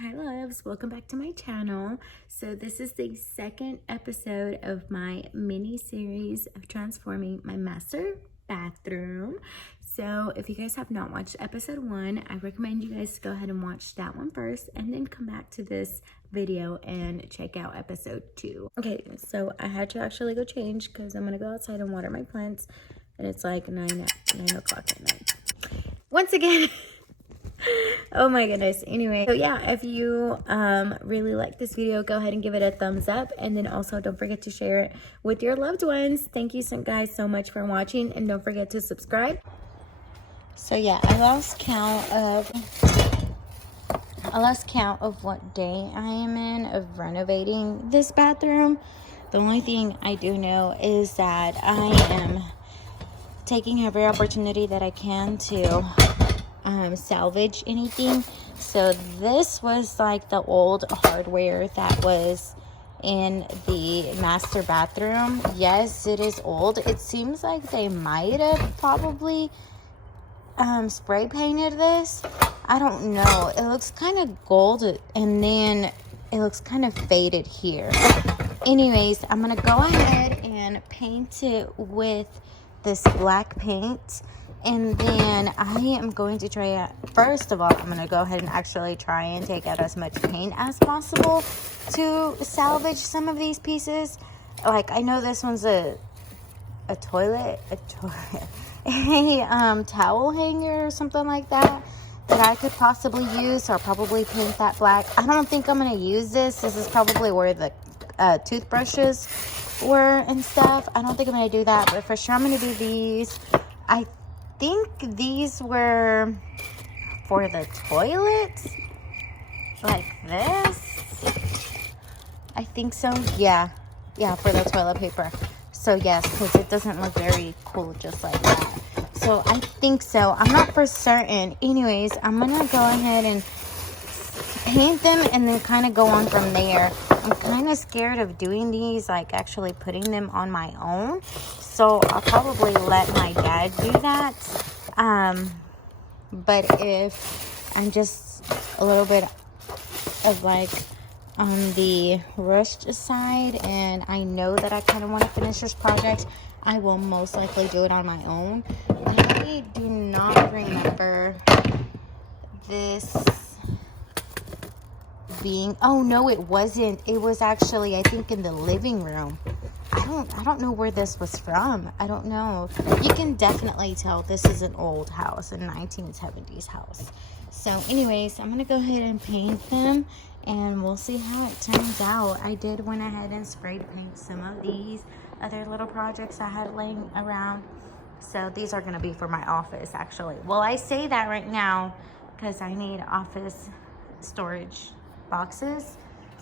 Hi loves, welcome back to my channel. So this is the second episode of my mini series of transforming my master bathroom. So if you guys have not watched episode 1, I recommend you guys go ahead and watch that one first and then come back to this video and check out episode 2. Okay, so I had to actually go change because I'm gonna go outside and water my plants, and it's like 9 o'clock at night once again. Oh my goodness. Anyway, so yeah, if you really like this video, go ahead and give it a thumbs up, and then also don't forget to share it with your loved ones. Thank you guys so much for watching, and don't forget to subscribe. So yeah, I lost count of what day I am in of renovating this bathroom. The only thing I do know is that I am taking every opportunity that I can to salvage anything. So this was like the old hardware that was in the master bathroom. Yes, it is old. It seems like they might have probably spray painted this. I don't know. It looks kind of gold, and then it looks kind of faded here. Anyways, I'm gonna go ahead and paint it with this black paint, and then I am going to try, first of all, I'm going to go ahead and actually try and take out as much paint as possible to salvage some of these pieces. Like, I know this one's a toilet, a towel hanger or something like that I could possibly use, or probably paint that black. I don't think I'm going to use this. This is probably where the toothbrushes were and stuff. I don't think I'm going to do that, but for sure I'm going to do these. I think these were for the toilet, like this. I think so. Yeah, for the toilet paper. So yes, because it doesn't look very cool just like that. So I think so. I'm not for certain. Anyways, I'm gonna go ahead and paint them and then kind of go on from there. I'm kind of scared of doing these, like actually putting them on my own. So I'll probably let my dad do that. But if I'm just a little bit of like on the rushed side and I know that I kind of want to finish this project, I will most likely do it on my own. I do not remember this being, oh no, it wasn't. It was actually, I think, in the living room. I don't know where this was from. I don't know. You can definitely tell this is an old house, a 1970s house. So anyways, I'm gonna go ahead and paint them and we'll see how it turns out. I did went ahead and sprayed paint some of these other little projects I had laying around. So these are gonna be for my office, actually. Well, I say that right now because I need office storage boxes.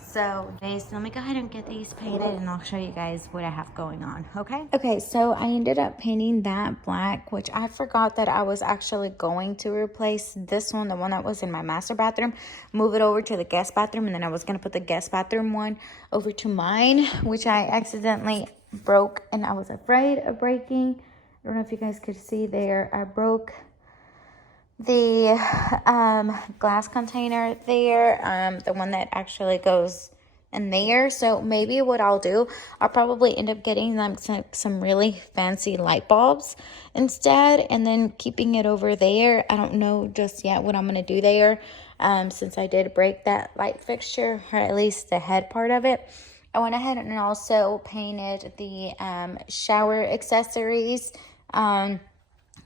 So let me go ahead and get these painted and I'll show you guys what I have going on. Okay, so I ended up painting that black, which I forgot that I was actually going to replace this one, the one that was in my master bathroom, move it over to the guest bathroom, and then I was going to put the guest bathroom one over to mine, which I accidentally broke and I was afraid of breaking. I don't know if you guys could see there. I broke the glass container there, the one that actually goes in there. So maybe what I'll do, I'll probably end up getting them some really fancy light bulbs instead, and then keeping it over there. I don't know just yet what I'm going to do there, since I did break that light fixture, or at least the head part of it. I went ahead and also painted the shower accessories. I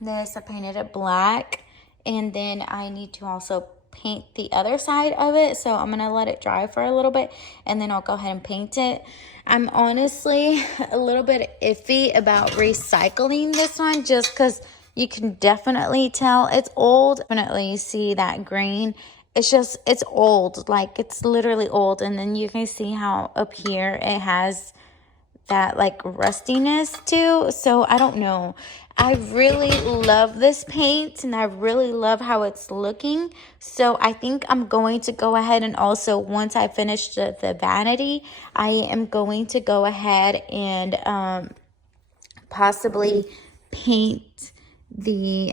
painted it black. And then I need to also paint the other side of it. So I'm going to let it dry for a little bit, and then I'll go ahead and paint it. I'm honestly a little bit iffy about recycling this one, just because you can definitely tell it's old. Definitely see that green. It's old. Like, it's literally old. And then you can see how up here it has that like rustiness too. So I don't know. I really love this paint and I really love how it's looking. So I think I'm going to go ahead and also, once I finish the vanity, I am going to go ahead and possibly paint the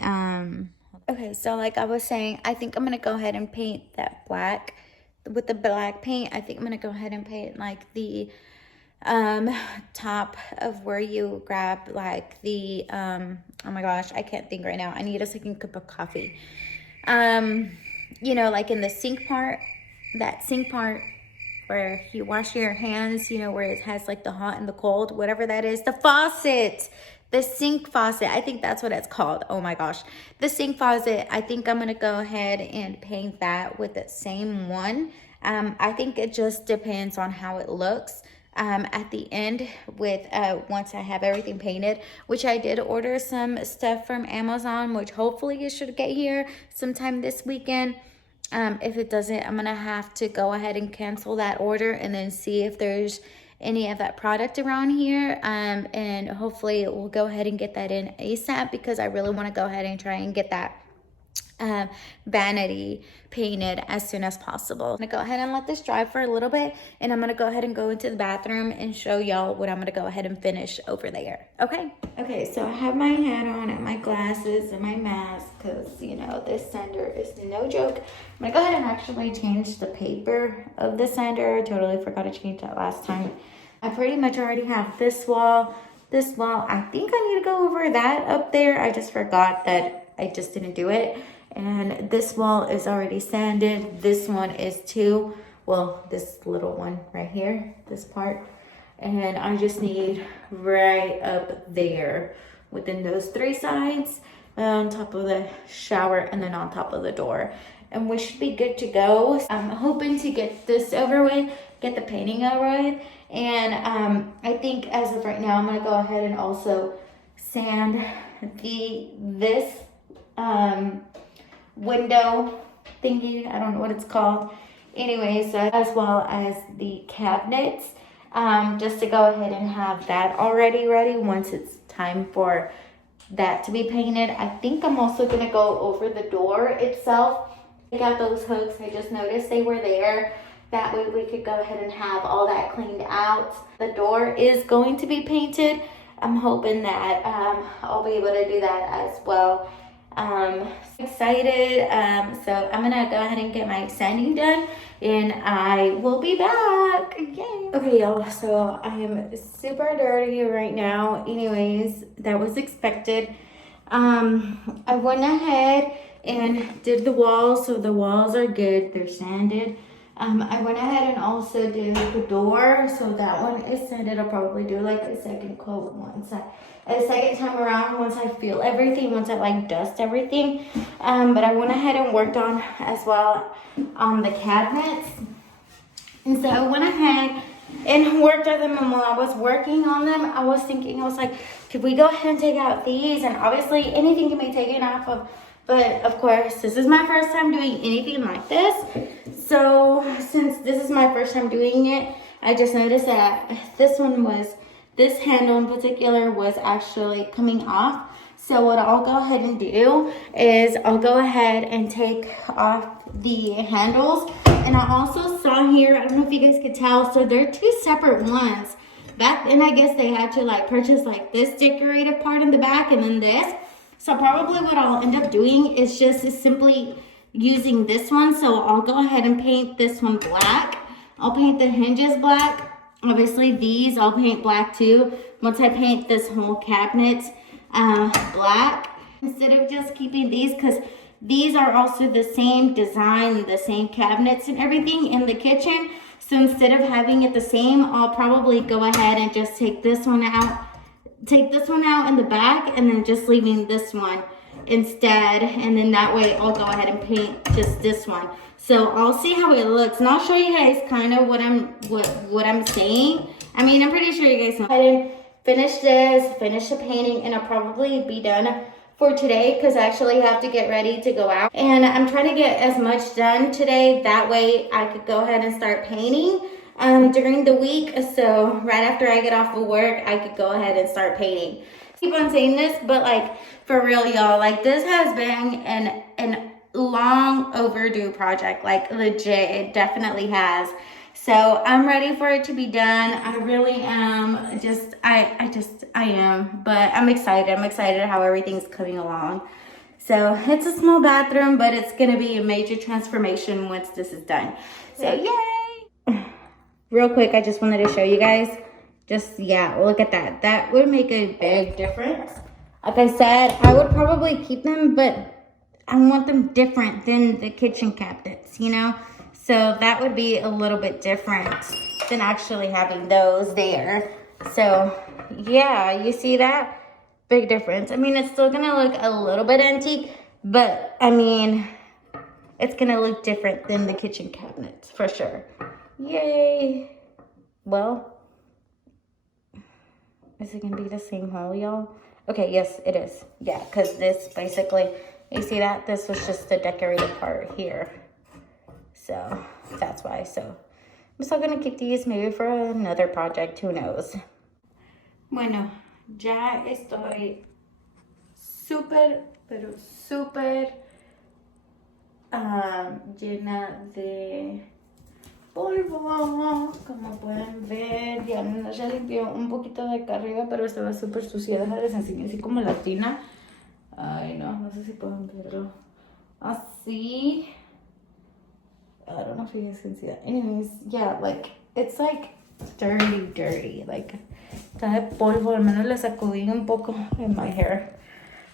okay, so like I was saying, I think I'm gonna go ahead and paint that black with the black paint, I think I'm gonna go ahead and paint like the top of where you grab like the oh my gosh, I can't think right now. I need a second cup of coffee. You know, like in the sink part, that sink part where you wash your hands, you know, where it has like the hot and the cold, whatever that is, the faucet, the sink faucet, I think that's what it's called. Oh my gosh, the sink faucet, I think I'm gonna go ahead and paint that with the same one. I think it just depends on how it looks at the end with once I have everything painted, which I did order some stuff from Amazon, which hopefully it should get here sometime this weekend. If it doesn't, I'm gonna have to go ahead and cancel that order and then see if there's any of that product around here, and hopefully we'll go ahead and get that in ASAP, because I really want to go ahead and try and get that vanity painted as soon as possible. I'm gonna go ahead and let this dry for a little bit, and I'm gonna go ahead and go into the bathroom and show y'all what I'm gonna go ahead and finish over there. Okay, so I have my hat on and my glasses and my mask, because you know this sander is no joke. I'm gonna go ahead and actually change the paper of the sander. I totally forgot to change that last time. I pretty much already have this wall. I think I need to go over that up there. I just forgot that I just didn't do it. And this wall is already sanded. This one is too. Well, this little one right here, this part. And I just need right up there within those three sides, on top of the shower and then on top of the door. And we should be good to go. I'm hoping to get this over with, get the painting over with. And I think as of right now, I'm gonna go ahead and also sand this window thingy. I don't know what it's called. Anyways, as well as the cabinets, just to go ahead and have that already ready once it's time for that to be painted. I think I'm also gonna go over the door itself. Take out those hooks. I just noticed they were there. That way we could go ahead and have all that cleaned out. The door is going to be painted. I'm hoping that I'll be able to do that as well. Excited. So I'm gonna go ahead and get my sanding done, and I will be back. Yay. Okay, y'all, so I am super dirty right now. Anyways, that was expected. I went ahead and did the walls, so the walls are good, they're sanded. I went ahead and also did the door, so that one is sanded. I'll probably do like a second coat a second time around once I feel everything, once I like dust everything. But I went ahead and worked on as well on the cabinets. And so I went ahead and worked on them, and while I was working on them, I was like, could we go ahead and take out these? And obviously anything can be taken off of, but of course, this is my first time doing anything like this. So since this is my first time doing it, I just noticed that this handle in particular was actually coming off. So what I'll go ahead and do is I'll go ahead and take off the handles. And I also saw here, I don't know if you guys could tell, so they're two separate ones. Back then, I guess they had to like purchase like this decorative part in the back and then this. So probably what I'll end up doing is just simply using this one. So I'll go ahead and paint this one black. I'll paint the hinges black. Obviously these I'll paint black too. Once I paint this whole cabinet black, instead of just keeping these, because these are also the same design, the same cabinets and everything in the kitchen. So instead of having it the same, I'll probably go ahead and just take this one out in the back, and then just leaving this one instead. And then that way I'll go ahead and paint just this one. So I'll see how it looks, and I'll show you guys kind of what I'm saying. I mean, I'm pretty sure you guys know. I didn't finish the painting, and I'll probably be done for today, because I actually have to get ready to go out. And I'm trying to get as much done today. That way I could go ahead and start painting during the week. So right after I get off of work, I could go ahead and start painting. Keep on saying this, but like for real, y'all, like this has been an long overdue project. Like legit, it definitely has. So I'm ready for it to be done. I really am. I am. But I'm excited. I'm excited how everything's coming along. So it's a small bathroom, but it's going to be a major transformation once this is done. So yay! Real quick, I just wanted to show you guys. Just, yeah, look at that. That would make a big difference. Like I said, I would probably keep them, but I want them different than the kitchen cabinets, you know? So that would be a little bit different than actually having those there. So, yeah, you see that? Big difference. I mean, it's still gonna look a little bit antique, but I mean, it's gonna look different than the kitchen cabinets for sure. Yay! Well, is it gonna be the same hole, y'all? Okay, yes, it is. Yeah, because this basically, you see that? This was just the decorated part here. So, that's why. So, I'm still gonna keep these maybe for another project, who knows. Bueno, ya estoy súper, pero súper llena de polvo, como pueden ver. Ya limpió un poquito de acá arriba, pero estaba súper sucia. Déjales enseñar así como la tina. Ay, no sé si pueden verlo. Así. I don't know if you guys can see that. Anyways, yeah, like, it's like dirty. Like, está de polvo. Al menos le sacudí un poco en my hair.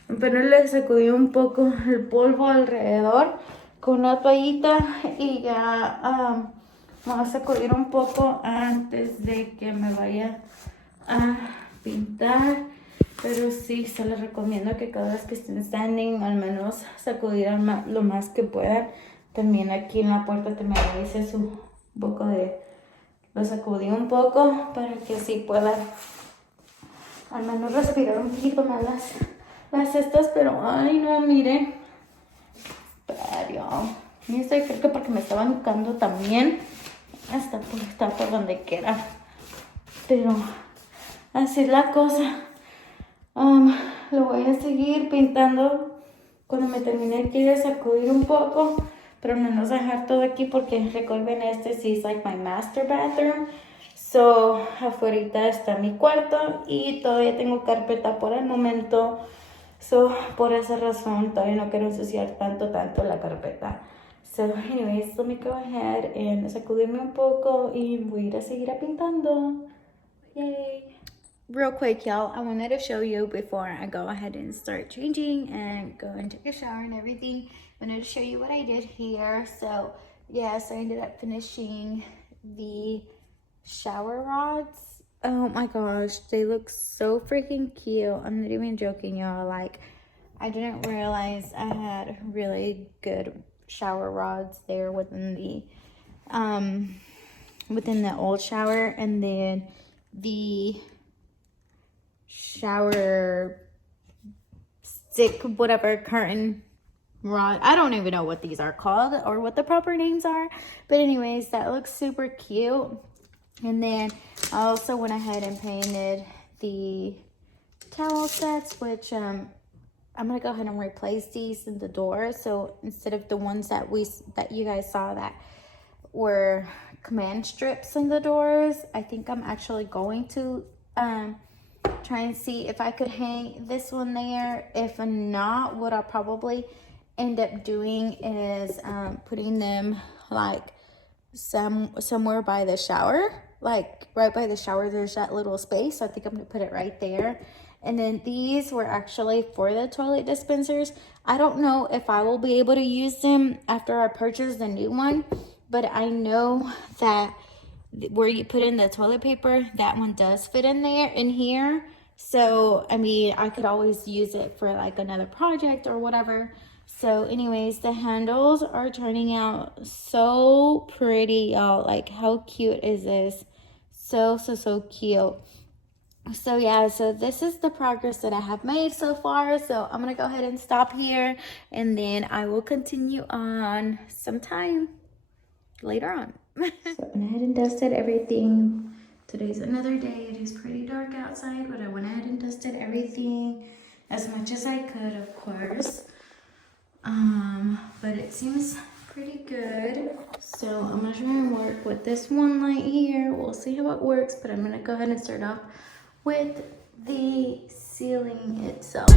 Pero le sacudí un poco el polvo alrededor con una toallita y ya voy a sacudir un poco antes de que me vaya a pintar. Pero sí, se les recomiendo que cada vez que estén standing, al menos sacudir lo más que puedan. También aquí en la puerta también hice un poco de... Lo sacudí un poco para que así pueda al menos respirar un poquito más las estas. Pero, ay no, miren. Pero, y estoy creo que porque me estaba buscando también. Está por donde quiera. Pero, así es la cosa. Lo voy a seguir pintando cuando me termine aquí de sacudir un poco. Pero no nos dejar todo aquí porque recuerden sí es like my master bathroom. So, afuera está mi cuarto y todavía tengo carpeta por el momento. So, por esa razón todavía no quiero ensuciar tanto la carpeta. So, anyways, let me go ahead and sacudirme un poco y voy a ir a seguir pintando. Yay! Real quick, y'all, I wanted to show you before I go ahead and start changing and go and take a shower and everything. I wanted to show you what I did here. So, yes, I ended up finishing the shower rods. Oh my gosh, they look so freaking cute. I'm not even joking, y'all. Like, I didn't realize I had really good shower rods there within the old shower, and then the shower stick, whatever, curtain rod. I don't even know what these are called or what the proper names are, but anyways, that looks super cute. And then I also went ahead and painted the towel sets, which I'm gonna go ahead and replace these in the door. So instead of the ones that you guys saw that were command strips in the doors, I think I'm actually going to try and see if I could hang this one there. If not, what I'll probably end up doing is putting them like somewhere by the shower, like right by the shower. There's that little space, so I think I'm gonna put it right there. And then these were actually for the toilet dispensers. I don't know if I will be able to use them after I purchase the new one, but I know that where you put in the toilet paper, that one does fit in here. So, I mean, I could always use it for like another project or whatever. So anyways, the handles are turning out so pretty, y'all. Like, how cute is this? So cute. So yeah, so this is the progress that I have made so far. So I'm gonna go ahead and stop here, and then I will continue on sometime later on. So I went ahead and dusted everything. Today's another day. It is pretty dark outside, but I went ahead and dusted everything as much as I could, of course. But it seems pretty good. So I'm gonna try and work with this one light here. We'll see how it works, but I'm gonna go ahead and start off with the ceiling itself.